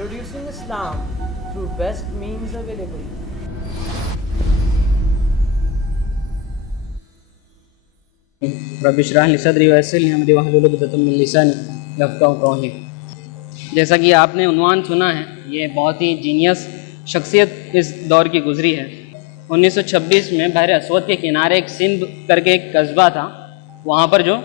introducing Islam through best means available. رب اشرح لی صدری ویسر لی امری واحلل عقدۃ من لسانی یفقہوا قولی۔ جیسا کہ آپ نے عنوان سنا ہے، یہ بہت ہی جینیس شخصیت اس دور کی گزری ہے۔ 1926 میں بحر اسود کے کنارے ایک سندھ کر کے ایک قصبہ تھا، وہاں پر جو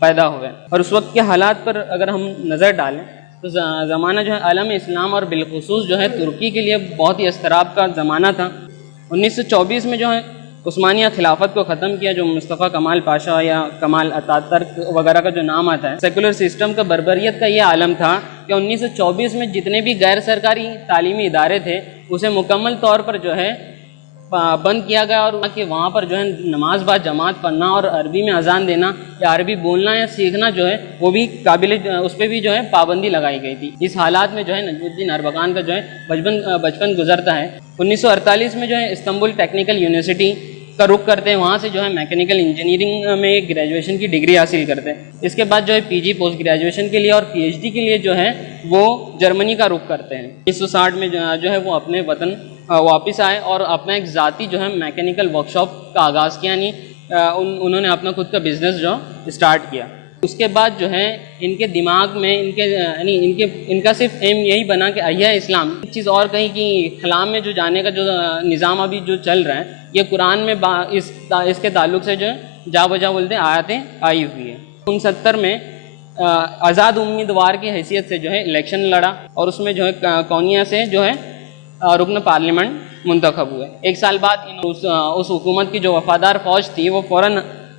پیدا ہوئے، اور اس وقت کے حالات پر اگر ہم نظر ڈالیں تو زمانہ جو ہے عالم اسلام اور بالخصوص جو ہے ترکی کے لیے بہت ہی اضطراب کا زمانہ تھا۔ 1924 میں جو ہے عثمانیہ خلافت کو ختم کیا، جو مصطفیٰ کمال پاشا یا کمال اتاترک وغیرہ کا جو نام آتا ہے، سیکولر سسٹم کا بربریت کا یہ عالم تھا کہ 1924 میں جتنے بھی غیر سرکاری تعلیمی ادارے تھے اسے مکمل طور پر جو ہے بند کیا گیا، اور کہ وہاں پر جو ہے نماز با جماعت پڑھنا اور عربی میں اذان دینا یا عربی بولنا یا سیکھنا جو ہے وہ بھی قابل، اس پہ بھی جو ہے پابندی لگائی گئی تھی۔ اس حالات میں جو ہے نجم الدین اربکان کا جو ہے بچپن گزرتا ہے۔ 1948 میں جو ہے استنبول ٹیکنیکل یونیورسٹی کا رخ کرتے ہیں، وہاں سے جو ہے میکینیکل انجینئرنگ میں گریجویشن کی ڈگری حاصل کرتے ہیں۔ اس کے بعد جو ہے پی جی پوسٹ گریجویشن کے لیے اور پی ایچ ڈی کے لیے جو ہے وہ جرمنی کا رخ کرتے ہیں۔ 1960 میں جو ہے وہ اپنے وطن واپس آئے اور اپنا ایک ذاتی جو ہے میکینیکل ورکشاپ کا آغاز کیا، یعنی انہوں نے اپنا خود کا بزنس جو اسٹارٹ کیا۔ اس کے بعد جو ہے ان کے دماغ میں ان کا صرف ایم یہی بنا کہ احیاء اسلام۔ ایک چیز اور کہیں کہ خلا میں جو جانے کا جو نظام ابھی جو چل رہا ہے، یہ قرآن میں اس کے تعلق سے جو ہے جا بجا بولتے آیاتیں آئی ہوئی ہے۔ 69 میں آزاد امیدوار کی حیثیت سے جو ہے الیکشن لڑا اور اس میں جو ہے کونیا سے جو ہے رکن پارلیمنٹ منتخب ہوئے۔ ایک سال بعد اس حکومت کی جو وفادار فوج تھی وہ فوراً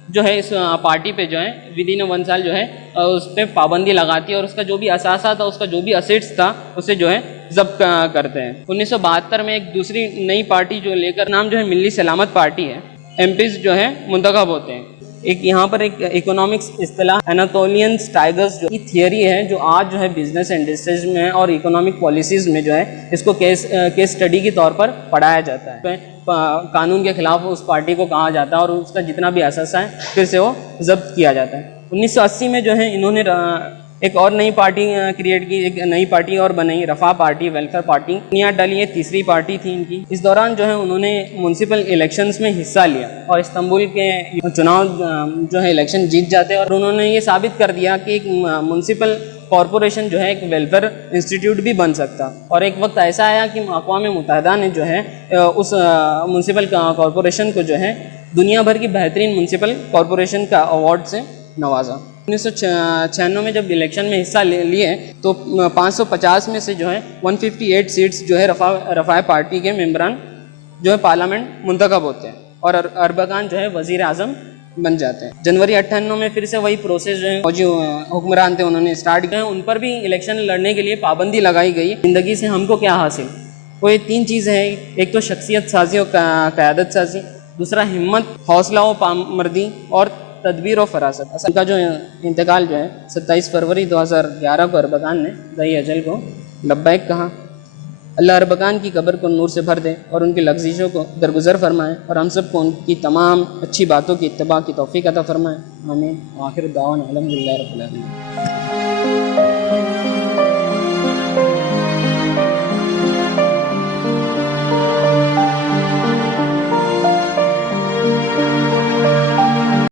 جو ہے اس پارٹی پہ جو ہے ودین 1 سال جو ہے اس پہ پابندی لگاتی ہے، اور اس کا جو بھی اثاثہ تھا، اس کا جو بھی اسیٹس تھا، اسے جو ہے ضبط کرتے ہیں۔ 1972 میں ایک دوسری نئی پارٹی جو لے کر نام جو ہے ملی سلامت پارٹی ہے، ایم پیز جو ہے منتخب ہوتے ہیں۔ ایک یہاں پر ایک اکنامکس اصطلاح اناتولین ٹائگرز جو کی تھیوری ہے، جو آج جو ہے بزنس انڈسٹریز میں اور اکنامک پالیسیز میں جو ہے اس کو کیس اسٹڈی کے طور پر پڑھایا جاتا ہے۔ قانون کے خلاف اس پارٹی کو کہا جاتا ہے اور اس کا جتنا بھی اثاثہ ہے پھر سے وہ ضبط کیا جاتا ہے۔ 1980 میں جو ہے انہوں نے ایک اور نئی پارٹی کریٹ کی، ایک نئی پارٹی اور بنائی، رفاہ پارٹی، ویلفیئر پارٹی بنیاد ڈالی۔ یہ تیسری پارٹی تھی ان کی۔ اس دوران جو ہے انہوں نے میونسپل الیکشنز میں حصہ لیا اور استنبول کے چناؤ جو ہے الیکشن جیت جاتے ہیں، اور انہوں نے یہ ثابت کر دیا کہ ایک میونسپل کارپوریشن جو ہے ایک ویلفیئر انسٹیٹیوٹ بھی بن سکتا۔ اور ایک وقت ایسا آیا کہ اقوام متحدہ نے جو ہے اس میونسپل کارپوریشن کو جو ہے دنیا بھر کی بہترین میونسپل کارپوریشن کا ایوارڈ سے نوازا۔ 1996 میں جب الیکشن میں حصہ لیے تو 550 میں سے جو ہے 158 سیٹس جو ہے رفاہ پارٹی کے ممبران جو ہے پارلیمنٹ منتخب ہوتے ہیں، اور اربکان جو ہے وزیر اعظم بن جاتے ہیں۔ جنوری 98 میں پھر سے وہی پروسیس جو ہے فوجی حکمران تھے انہوں نے اسٹارٹ کیا، ان پر بھی الیکشن لڑنے کے لیے پابندی لگائی گئی۔ زندگی سے ہم کو کیا حاصل؟ وہ یہ 3 چیزیں ہیں، ایک تو شخصیت سازی اور قیادت سازی، دوسرا ہمت، حوصلہ و پامردی، اور تدبیر و فراست۔ ان کا جو انتقال جو ہے 27 فروری 2011 کو اربکان نے دہی اجل کو لبیک کہا۔ اللہ اربکان کی قبر کو نور سے بھر دے اور ان کی لغزشوں کو درگزر فرمائے، اور ہم سب کو ان کی تمام اچھی باتوں کی اتباع کی توفیق عطا فرمائے، آمین۔ آخر دعوانا الحمدللہ رب العالمین۔